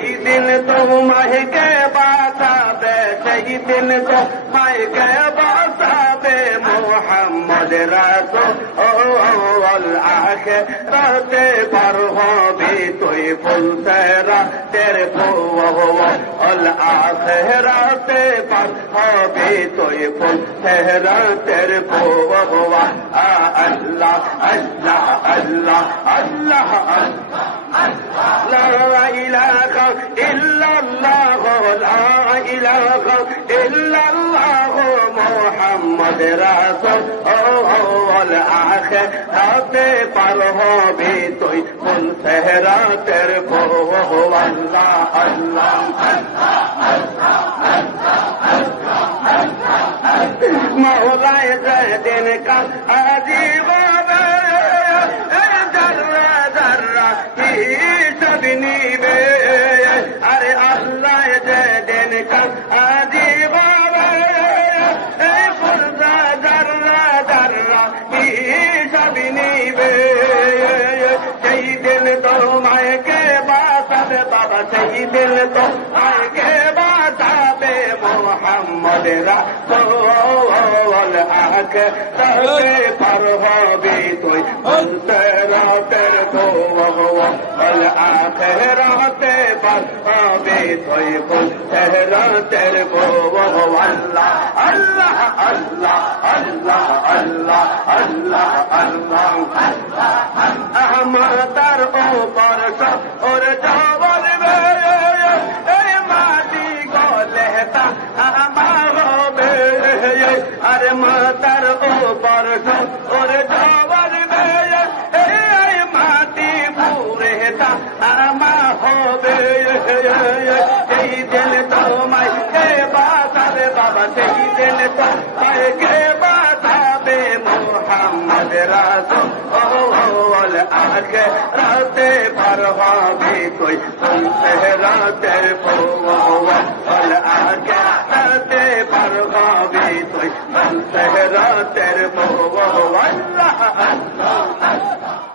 সেই দিন তোমায় কে বাঁচাবে, সেই দিন তোমায় কে বাঁচাবে মোহাম্মদ রাসূল আখিরাতে পার হবে তুই ফুল সিরাতের ফুল আখিরাতে পার হবে তুই ফুল সিরাতের ফুল আল্লাহ আল্লাহ আল্লাহ আল্লাহ لا إله إلا الله لا إله إلا الله محمد رسول আখিরাতে পার হবে তুই ফুল সিরাতের ফুল আল্লাহ আল্লাহ মওলায়ে যেদিন কাল আজীব নিবে আরে আল্লাহ যেদিন আজীব জাররা জাররা হিসাব নিবে সেই দিন তোমায় কে বাঁচাবে বাবা, সেই দিন তোমায় কে বাঁচাবে মোহাম্মদ রাসূল আখিরাতে পার হবে তুই ফুল সিরাতের ফুল আখিরাতে পার হবে তুই ফুল সিরাতের ফুল আল্লাহ আল্লাহ আল্লাহ আল্লাহ আল্লাহ আল্লাহ আল্লাহ আমাদের উপর ওর জবর এই মাটি গলে তা আমার হবে আরে মাতার উপর ওর জবর এই মাটি পুরে তা আমার হবে সেই দিন তোমায় কে বাঁচাবে বাবা, সেই দিন তোমায় কে বাঁচাবে মোহাম্মদ রাসূল আখিরাতে পার হবে তুই ফুল সিরাতের ফুল আখিরাতে পার হবে তুই ফুল সিরাতের ফুল আল্লাহ আল্লাহ